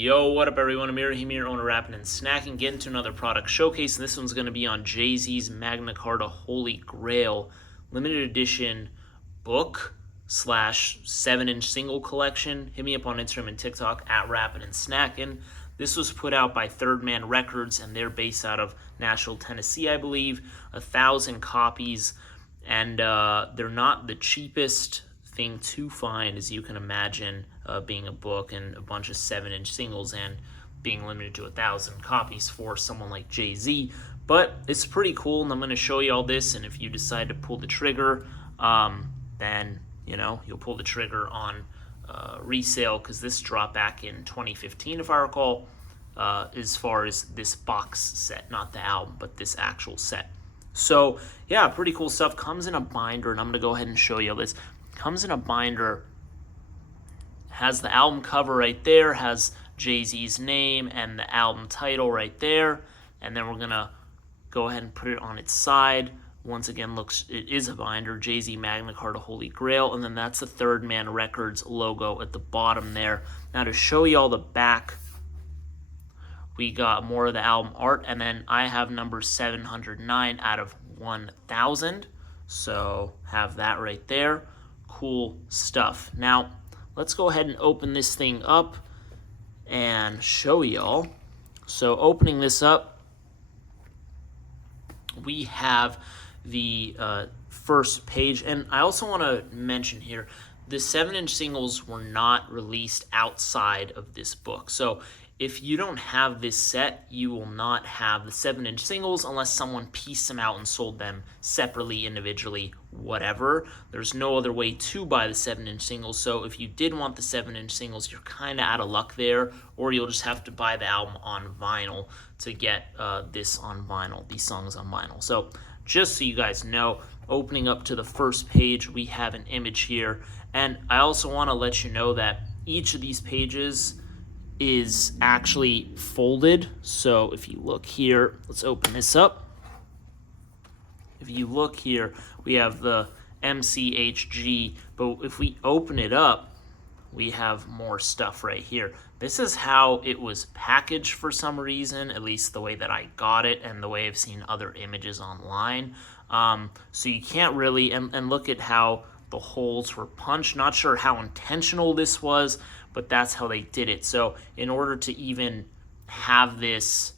Yo, what up everyone? Amir here, owner Rappin' and Snacking. Getting to another product showcase, and this one's going to be on Jay-Z's Magna Carta Holy Grail limited edition book slash 7-inch single collection. Hit me up on Instagram and TikTok at Rappin' and Snacking. This was put out by Third Man Records, and they're based out of Nashville, Tennessee, I believe. 1,000 copies, and they're not the cheapest thing to find, as you can imagine, being a book and a bunch of 7-inch singles and being limited to 1,000 copies for someone like Jay-Z. But it's pretty cool, and I'm going to show you all this, and if you decide to pull the trigger, then you'll pull the trigger on resale, because this dropped back in 2015, if I recall, as far as this box set, not the album, but this actual set. So yeah, pretty cool stuff. Comes in a binder, and I'm going to go ahead and show you all this. Comes in a binder, has the album cover right there, has Jay-Z's name and the album title right there, and then we're gonna go ahead and put it on its side. Once again, it is a binder, Jay-Z Magna Carta Holy Grail, and then that's the Third Man Records logo at the bottom there. Now to show you all the back, we got more of the album art, and then I have number 709 out of 1,000, so have that right there. Cool stuff. Now, let's go ahead and open this thing up and show y'all. So, opening this up, we have the first page. And I also want to mention here, the 7-inch singles were not released outside of this book. So, if you don't have this set, you will not have the 7-inch singles unless someone pieced them out and sold them separately, individually, whatever. There's no other way to buy the 7-inch singles, so if you did want the 7-inch singles, you're kind of out of luck there, or you'll just have to buy the album on vinyl to get this on vinyl, these songs on vinyl. So just so you guys know, opening up to the first page, we have an image here, and I also want to let you know that each of these pages is actually folded. So if you look here, let's open this up. If you look here, we have the MCHG, but if we open it up, we have more stuff right here. This is how it was packaged for some reason, at least the way that I got it and the way I've seen other images online. So you can't really, and look at how the holes were punched. Not sure how intentional this was, but that's how they did it. So in order to even have this,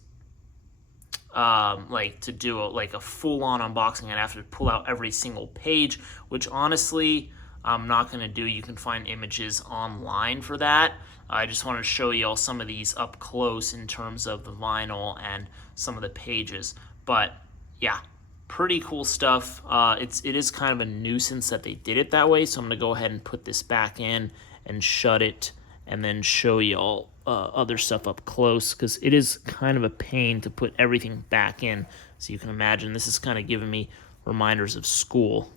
to do a full-on unboxing, I'd have to pull out every single page, which honestly I'm not going to do. You can find images online for that. I just want to show you all some of these up close in terms of the vinyl and some of the pages. But yeah, pretty cool stuff. It is kind of a nuisance that they did it that way, so I'm going to go ahead and put this back in and shut it, and then show you all other stuff up close, because it is kind of a pain to put everything back in. So you can imagine this is kind of giving me reminders of school.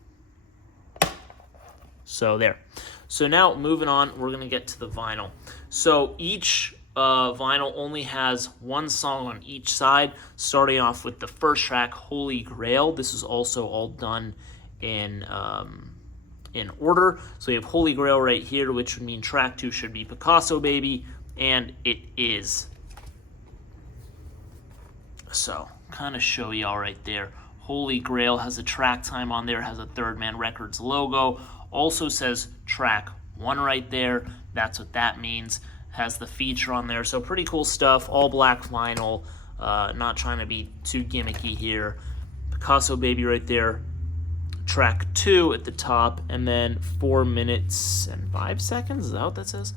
So there. So now moving on, we're going to get to the vinyl. So each vinyl only has one song on each side, starting off with the first track, Holy Grail. This is also all done in order. So we have Holy Grail right here, which would mean track 2 should be Picasso Baby, and it is. So kind of show y'all right there. Holy Grail has a track time on there, has a Third Man Records logo, also says track 1 right there. That's what that means. Has the feature on there. So pretty cool stuff. All black vinyl. Not trying to be too gimmicky here. Picasso Baby right there. Track 2 at the top, and then 4 minutes and 5 seconds. Is that what that says?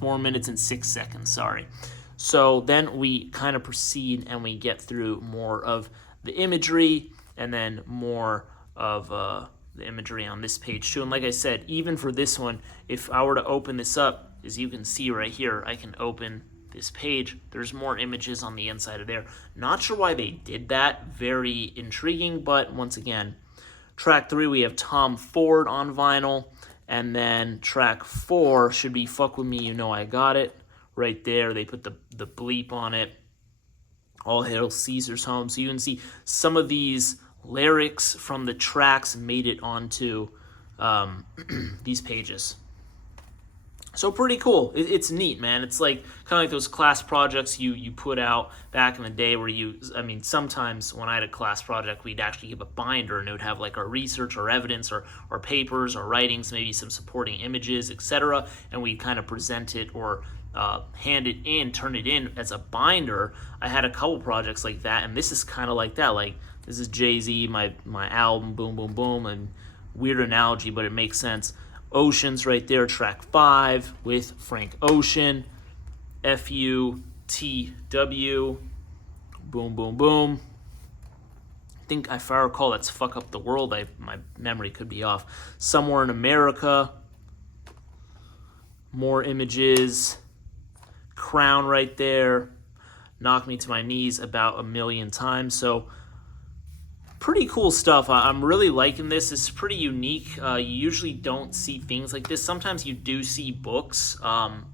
4 minutes and 6 seconds, sorry. So then we kind of proceed and we get through more of the imagery, and then more of the imagery on this page too. And like I said, even for this one, if I were to open this up, as you can see right here, I can open this page. There's more images on the inside of there. Not sure why they did that. Very intriguing, but once again, track 3, we have Tom Ford on vinyl, and then track 4 should be Fuck With Me, You Know I Got It. Right there, they put the bleep on it. All Hail Caesar's Home. So you can see some of these lyrics from the tracks made it onto these pages. So pretty cool. It's neat, man. It's like kind of like those class projects you put out back in the day where I mean, sometimes when I had a class project, we'd actually give a binder and it would have like our research or evidence or papers or writings, maybe some supporting images, etc. And we kind of present it or hand it in, turn it in as a binder. I had a couple projects like that, and this is kind of like that. Like, this is Jay-Z, my album, boom, boom, boom, and weird analogy, but it makes sense. Oceans right there, track 5 with Frank Ocean, FUTW, boom, boom, boom. I think, if I recall, that's Fuck Up the World. My memory could be off. Somewhere in America, more images, Crown right there, Knock Me to My Knees about 1,000,000 times. So pretty cool stuff. I'm really liking this. It's pretty unique. You usually don't see things like this. Sometimes you do see books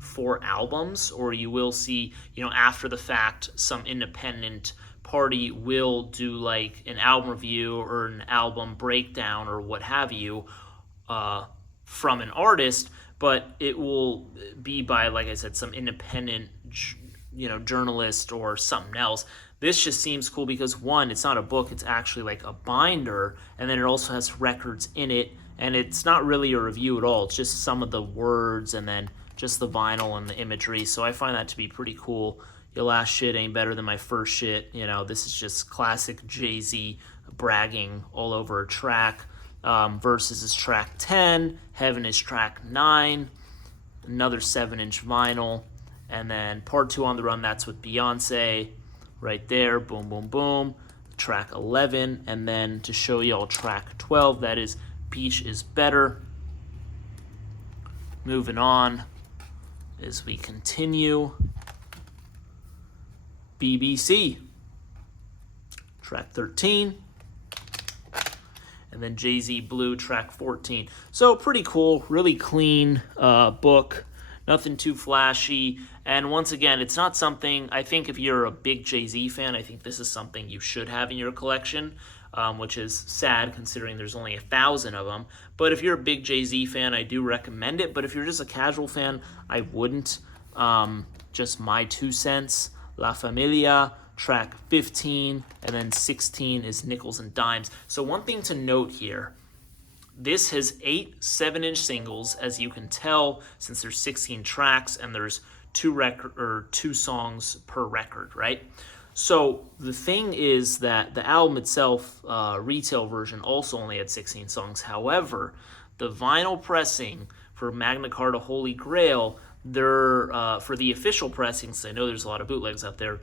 for albums, or you will see, after the fact, some independent party will do like an album review or an album breakdown or what have you from an artist, but it will be by, like I said, some independent journalist or something else. This just seems cool because, one, it's not a book, it's actually like a binder, and then it also has records in it, and it's not really a review at all. It's just some of the words and then just the vinyl and the imagery. So I find that to be pretty cool. Your last shit ain't better than my first shit. This is just classic Jay-Z bragging all over a track. Versus is track 10, Heaven is track 9, another 7-inch vinyl, and then part 2 on the Run, that's with Beyonce. Right there, boom, boom, boom, track 11, and then to show y'all track 12, that is Beach is Better. Moving on as we continue, BBC, track 13, and then Jay-Z Blue, track 14. So pretty cool, really clean book. Nothing too flashy. And once again, it's not something, I think if you're a big Jay-Z fan, I think this is something you should have in your collection, which is sad considering there's only 1,000 of them. But if you're a big Jay-Z fan, I do recommend it. But if you're just a casual fan, I wouldn't. Just my 2 cents. La Familia, track 15, and then 16 is Nickels and Dimes. So one thing to note here, this has 8 7-inch singles, as you can tell, since there's 16 tracks and there's 2 songs per record, right? So the thing is that the album itself, retail version, also only had 16 songs. However, the vinyl pressing for Magna Carta Holy Grail, for the official pressings, I know there's a lot of bootlegs out there,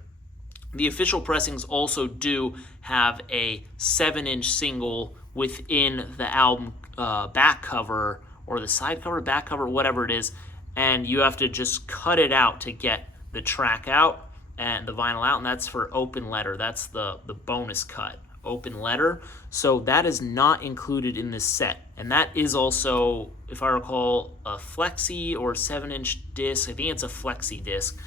the official pressings also do have a 7-inch single within the album back cover, or the side cover, back cover, whatever it is, and you have to just cut it out to get the track out and the vinyl out, and that's for Open Letter. That's the bonus cut, Open Letter. So that is not included in this set, and that is also, if I recall, a flexi or 7-inch disc. I think it's a flexi disc.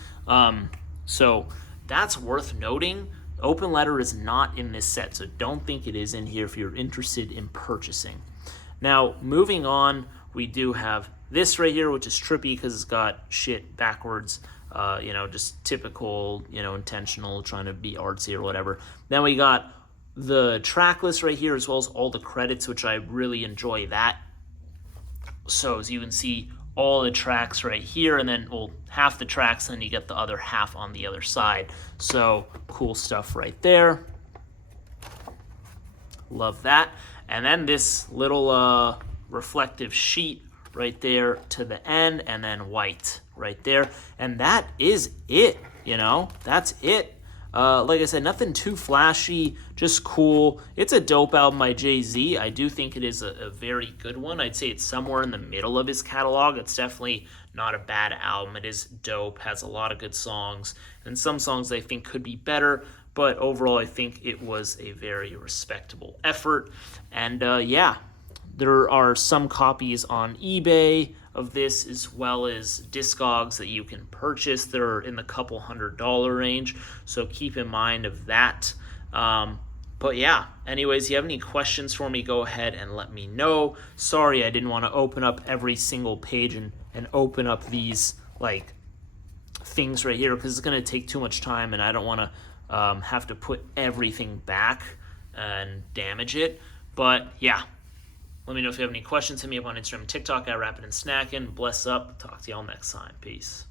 So that's worth noting. Open Letter is not in this set, so don't think it is in here if you're interested in purchasing. Now, moving on, we do have this right here, which is trippy because it's got shit backwards, just typical, intentional, trying to be artsy or whatever. Then we got the track list right here, as well as all the credits, which I really enjoy that. So as you can see, all the tracks right here, and then, half the tracks, and then you get the other half on the other side. So cool stuff right there. Love that. And then this little reflective sheet right there to the end, and then white right there. And that is it, that's it. Like I said, nothing too flashy, just cool. It's a dope album by Jay-Z. I do think it is a very good one. I'd say it's somewhere in the middle of his catalog. It's definitely not a bad album. It is dope, has a lot of good songs, and some songs I think could be better, but overall I think it was a very respectable effort. And there are some copies on eBay of this, as well as Discogs that you can purchase. They're in the couple $100 range, so keep in mind of that. But yeah, anyways, you have any questions for me, go ahead and let me know. Sorry I didn't want to open up every single page and and open up these like things right here, because it's going to take too much time and I don't want to have to put everything back and damage it. But yeah, let me know if you have any questions. Hit me up on Instagram and TikTok at Rapid and Snackin'. Bless up. Talk to y'all next time. Peace.